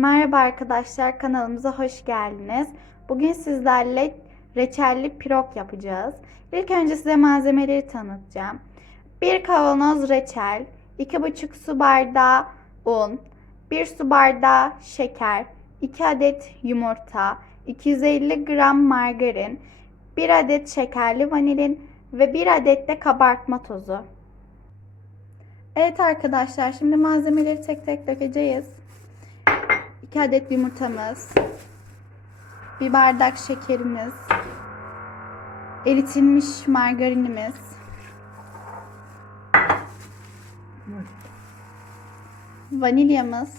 Merhaba arkadaşlar kanalımıza hoş geldiniz. Bugün sizlerle reçelli pirog yapacağız. İlk önce size malzemeleri tanıtacağım. 1 kavanoz reçel, 2,5 su bardağı un, 1 su bardağı şeker, 2 adet yumurta, 250 gram margarin, 1 adet şekerli vanilin ve 1 adet de kabartma tozu. Evet arkadaşlar şimdi malzemeleri tek tek dökeceğiz. 2 adet yumurtamız, bir bardak şekerimiz, eritilmiş margarinimiz, vanilyamız,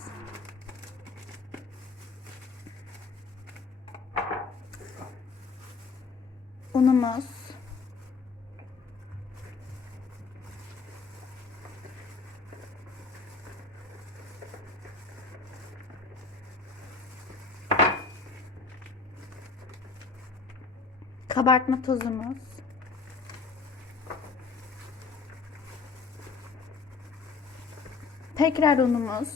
unumuz, kabartma tozumuz, tekrar unumuz,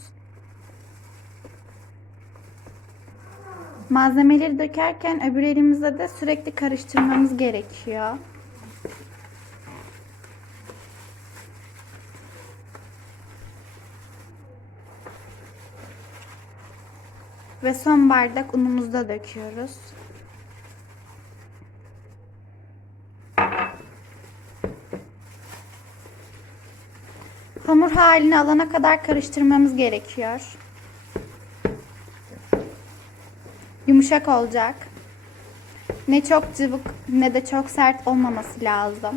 malzemeleri dökerken öbür elimizde de sürekli karıştırmamız gerekiyor. Ve son bardak unumuzu da döküyoruz. Hamur halini alana kadar karıştırmamız gerekiyor. Yumuşak olacak. Ne çok cıvık ne de çok sert olmaması lazım.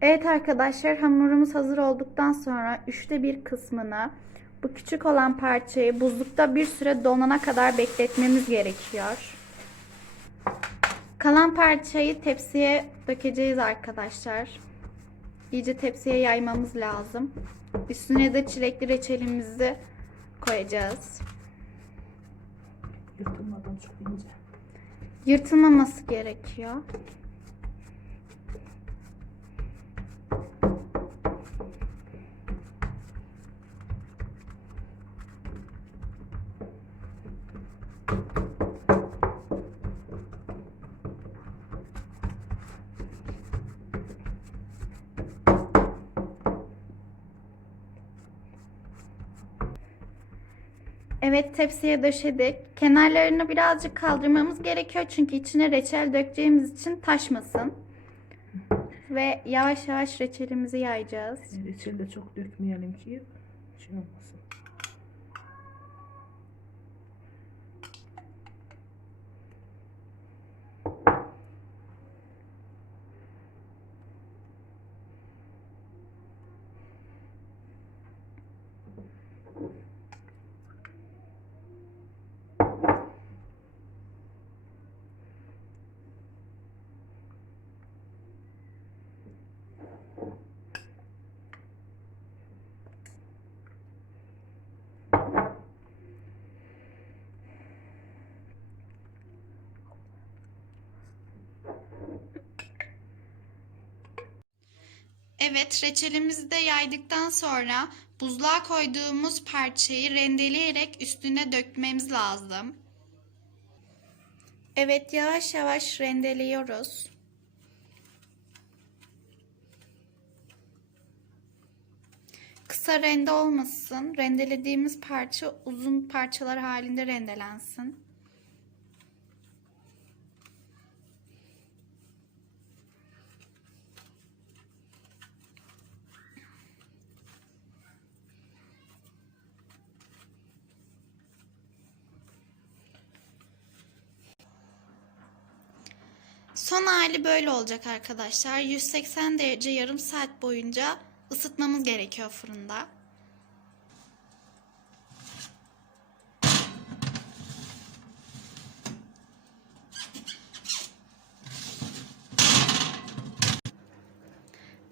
Evet arkadaşlar hamurumuz hazır olduktan sonra üçte bir kısmını bu küçük olan parçayı buzlukta bir süre donana kadar bekletmemiz gerekiyor. Kalan parçayı tepsiye dökeceğiz arkadaşlar. İyice tepsiye yaymamız lazım. Üstüne de çilekli reçelimizi koyacağız. Yırtılmadan çok ince. Yırtılmaması gerekiyor. Evet tepsiye döşedik. Kenarlarını birazcık kaldırmamız gerekiyor çünkü içine reçel dökeceğimiz için taşmasın. Ve yavaş yavaş reçelimizi yayacağız. Reçel de çok dökmeyelim ki şey olmasın. Evet, reçelimizi de yaydıktan sonra buzluğa koyduğumuz parçayı rendeleyerek üstüne dökmemiz lazım. Evet, yavaş yavaş rendeliyoruz. Kısa rende olmasın. Rendelediğimiz parça uzun parçalar halinde rendelensin. Son hali böyle olacak arkadaşlar. 180 derece yarım saat boyunca ısıtmamız gerekiyor fırında.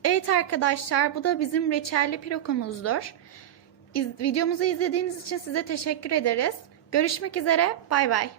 Evet arkadaşlar bu da bizim reçelli pirokumuzdur. İz- videomuzu izlediğiniz için size teşekkür ederiz. Görüşmek üzere. Bay bay.